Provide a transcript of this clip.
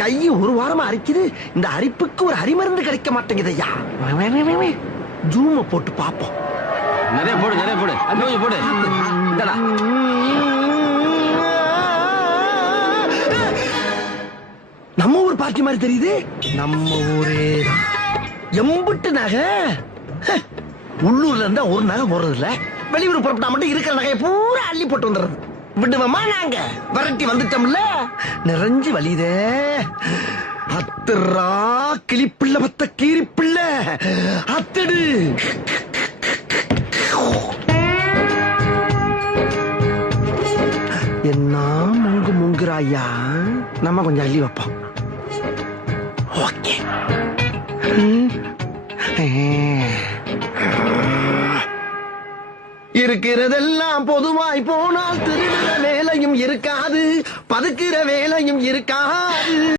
கை ஒரு வாரமா அரிக்குது. இந்த அரிப்புக்கு ஒரு அரிமருந்து கிடைக்க மாட்டேங்குது ஐயா. ஜூம போட்டு பாப்போம். நிறைய போடு கொஞ்சம் போடு. இந்தடா. நம்ம ஊர் பார்ட்டி மாதிரி தெரியுது. நம்ம ஊரே எம்புட்டு நகை. உள்ளூர்ல இருந்தா ஒரு நகை போறது இல்ல. வெளியூர் புறப்பட்டா மட்டும் இருக்கிற நகையை பூரா அள்ளி போட்டு வந்துடுறது. விடுவோமா நாங்க? விரட்டி வந்துட்டோம்ல, நிறைஞ்சு வலிதே. அத்துறா கிளிப்பிள்ள பத்த கீரிப்பிள்ள அத்துடு. என்ன முங்குறாயா? நம்ம கொஞ்சம் அள்ளி வைப்போம். ஓகே. இருக்கிறதெல்லாம் பொதுவாய் போனால் திருடுற வேலையும் இருக்காது, பதுக்கிற வேலையும் இருக்காது.